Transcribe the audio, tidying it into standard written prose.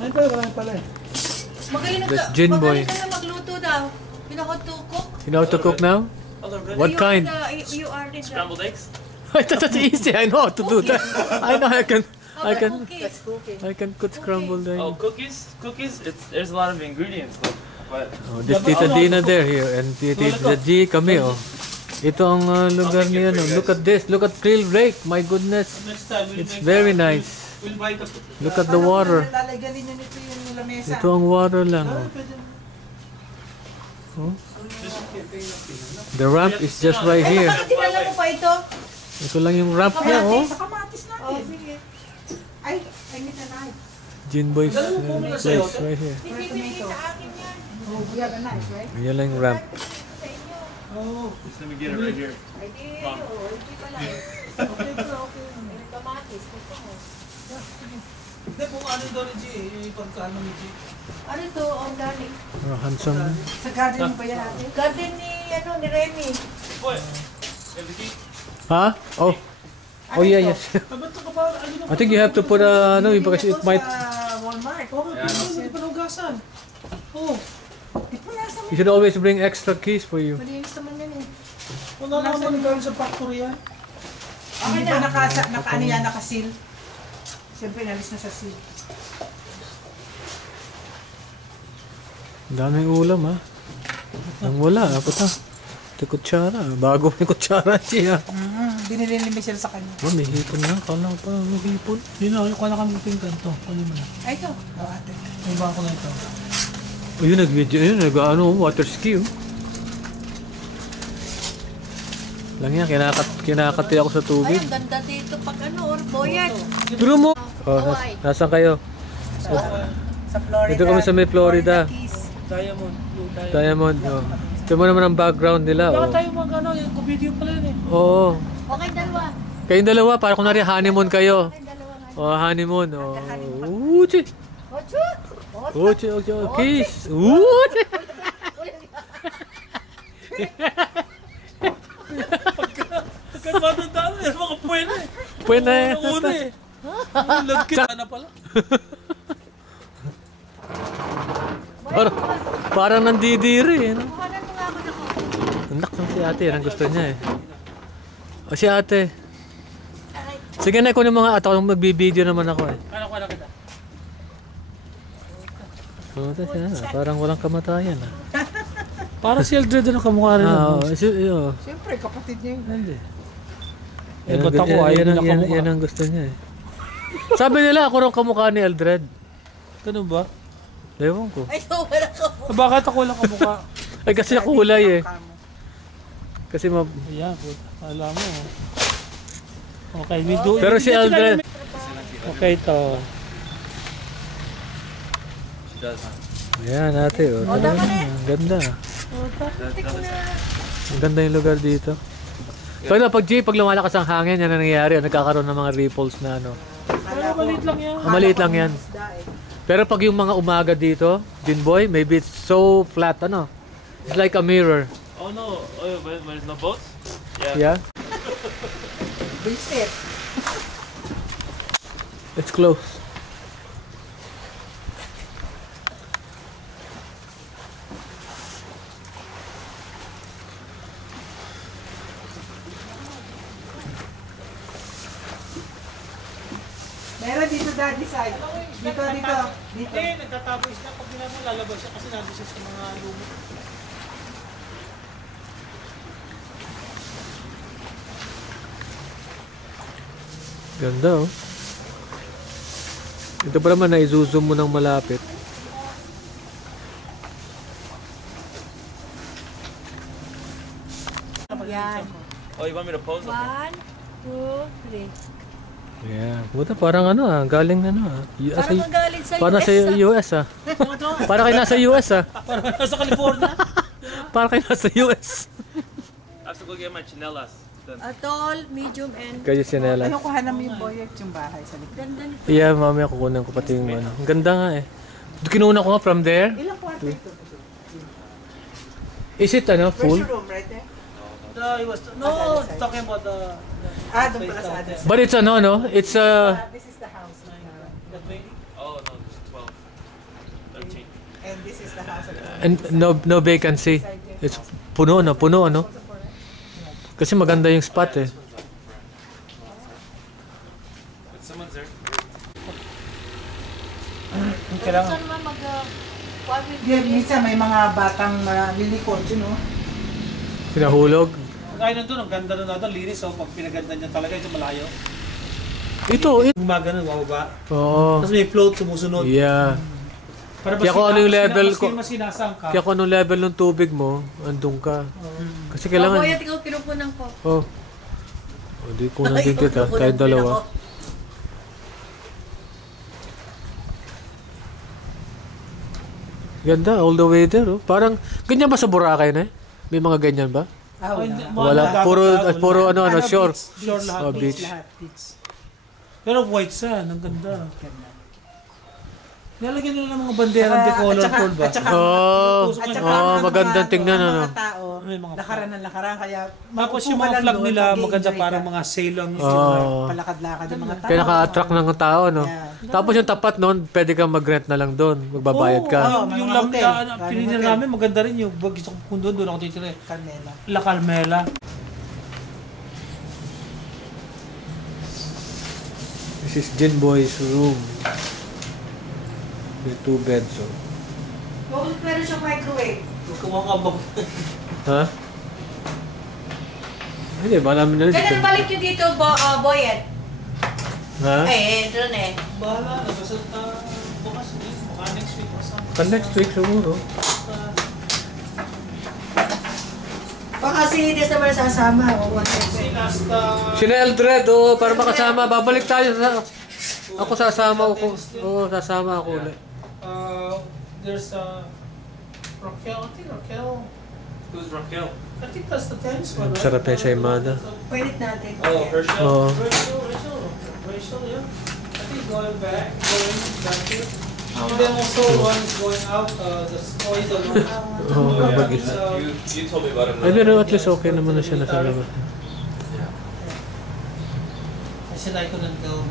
Ngayon pala eh. Magaling ka na magluto daw. You know how to cook? You know how to cook now? What kind? You are the Scrambled eggs? I thought that's easy. I know how to do that. I know I can cook scrambled eggs. Oh, cookies? Cookies? There's a lot of ingredients. But Oh, this Tita Dina there here and Tita G kami oh. Ito ang lugar niya no. Look at this. Look at Krill Lake. My goodness. It's very nice. Look at the water. Ito ang water lang oh. Oh. The ramp is just right here. Tinala mo pa ito? Ito lang yung ramp niya oh. Kamatis natin. Oh, sige. Ay, I need a knife. Jinboy's place right here. Ibibigay sa akin yan. Oh, we have a knife, right? Yan lang yung ramp. just let me get it right here. Ay, hindi pala eh. Okay. Kamatis, gusto mo. Hindi, kung ano daw ni G, yung ipagkano ni G. Ano to? Organic. Oh, handsome. Sa garden ba yan natin? Garden ni Remy. What? Have the key? Huh? Oh. Oh yeah, yes. I think you have to put no, because it might. Walmart. Hindi pa naugasan. Oh. You should always bring extra keys for you. Malinis naman yan eh. Wala naman gawin sa factory yan. Okay na. Naka-ano yan, naka-seal. Siyempre, nalis na sa seal. Ang daming ulam ha. Nang wala, ako ta. Ito kutsara. Bago may kutsara siya. Binili ni Michelle sa kanya. Oh, may hipon na. Kala ko pa may hipon. Yun na, kung kami pinggan to. Kunin mo na. Ay, ito. May ba ako na ito? Oh, yun nag-video. Yun, water ski oh. Lang yan, kinakati ako sa Ay, tubig. ang ganda dito pag boyet. Turo mo! Oh, nasaan kayo? Sa Florida. Dito kami sa may Florida. Diamond. Diamond, oh. Ito mo naman ang background nila, oh. Tayo yung video pala yun eh. Oo. Okay, dalawa. Kayong dalawa, para kunwari honeymoon kayo. Okay, dalawa nga. Oh, honeymoon, oh. Uchi! Ocho! Uchi, uchi, kiss! Uchi! Pagka matandaan eh, mga puwena eh. Puwena eh. Una eh. Lagkit na pala. Parang nandidiri eh. No? Kuhanan mo nga ako na ko. Anak lang si ate, yan ang gusto niya eh. O si ate. Sige na, kunin mo nga at ako magbibideo naman ako eh. Ano kita? Oh, parang walang kamatayan ah. Para si Eldred na kamukha rin. Siyempre, kapatid niya yun. Hindi. Eh, ba't ako ayaw na kamukha? Yan ang gusto niya eh. Sabi nila ako rin kamukha ni Eldred. Ganun ba? Ewan ko. Ay, wala ko. Bakit ako lang kamukha? Ay kasi kulay eh. Kasi Ayan, alam mo. Okay, we do. Pero si Eldred. Okay, ito. She does, huh? Ayan ate oh. Ang ganda. Ang ganda yung lugar dito. Pero pag lumalakas ang hangin, yan ang nangyayari. Nagkakaroon ng mga ripples na ano. Pero maliit lang yan. Maliit lang yan. Pero pag yung mga umaga dito, Jinboy, maybe it's so flat, ano? It's like a mirror. Oh no, when there's no boats? Yeah? Visit. It's close. Meron dito daddy side. Dito. Hindi, nagtatapos na. Pag mo lalabas siya kasi nandun siya sa mga lumot. Ganda oh. Ito pa naman na i-zoom mo ng malapit. Yan. Oh, you want me to pose? 1, 2, 3. Yeah. Buta parang ano ah, galing ano ah. Parang galing sa Parang sa US ah. Parang kayo nasa US ah. Parang nasa California. Parang kayo nasa US. I have to go get my chinelas. Tall, medium, and... Kayo sinelas. Ano, kuhanan mo yung boyet yung bahay sa likod. Ganda nito. Yeah, mamaya kukunan ko pati yung ano. Ang ganda nga eh. Kinuna ko nga from there. Ilang kwarto ito? Is it ano, Where's full? your room right there? No, talking about the... Doon pala sa other side. But it's ano, no? It's This is the house. The 20? Oh no, just 12. And this is the house of the And no vacancy. It's puno, no? Kasi maganda yung spot eh. But someone's there. Kailangan. Saan man Yeah, minsan may mga batang lilikod, you know. Pinahulog. Kaya nandun, ang ganda nun natin, linis. So, pag pinaganda niya talaga, ito malayo. Ito. Umaga nun, mababa. Oo. Tapos may float, sumusunod. Yeah. Para Kaya kung ano yung level ko, mas sinasang ka. kaya kung anong level ng tubig mo, andun ka. Kasi kailangan, Kuya, ikaw pinupunan ko. oh. O, di ko na din kita. Tayo dalawa. Ganda, all the way there. Oh. Parang, ganyan ba sa Boracay na eh? May mga ganyan ba? Ah, Wala. Puro ano, shore. Shore lahat. Oh, beach. Lahat, beach. Pero white sand, ang ganda. Nalagyan nila ng mga bandera de colorful ba? At saka, Oh, at saka oh, ang magandang mga, tingnan, ang ano. mga tao, May mga lakaran ng lakaran, kaya Tapos yung upo ka mga lang flag doon, nila, mag-i-enjoy maganda ka. parang mga sail lang. Oh. Palakad-lakad yung mga tao. Kaya naka-attract ng tao, no? Yeah. Tapos yung tapat noon, pwede kang mag-rent na lang doon. Magbabayad ka. Oo. Yung mga hotel. pinili Hotel. namin, maganda rin yung gusto ko kung doon ako titira. Carmela. La Carmela. This is Jin Boy's room. May 2 beds, oh. Meron siyang microwave. Kumakabang. Ha? Hindi, ba namin na rin. Ganun balik nyo dito, Boyet. Ha? Doon eh. Bahala na, basta bukas din. Baka next week o something. Kan next week siguro. Baka si Des naman sasama. Si last, Sina Eldred, oh, para makasama. Babalik tayo sa... Ako sasama ako. Oo, sasama ako ulit. there's Raquel, I think Raquel. Who's Raquel? I think that's the tennis one, right? Sarap yung sa Imada. Pwede natin. Oh, Herschel. Oo. Rachel, yeah. I think going back here. And then also one is going out, the story, the Oo, Yeah. mag-isa. You told me about him. Ay, pero at least okay naman na siya nasa labas. Yeah. I said I couldn't go.